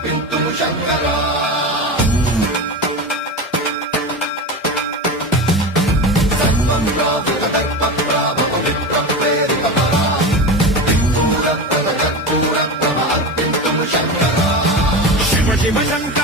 సమర్పింతుము శంకరా సర్వం రావృత దర్ప ప్రాభవ విప్ర ప్రేరిత పరా సింధూర ప్రద కర్పూర ప్రభ అర్పింతుము శంకరా శివ శివ శంకర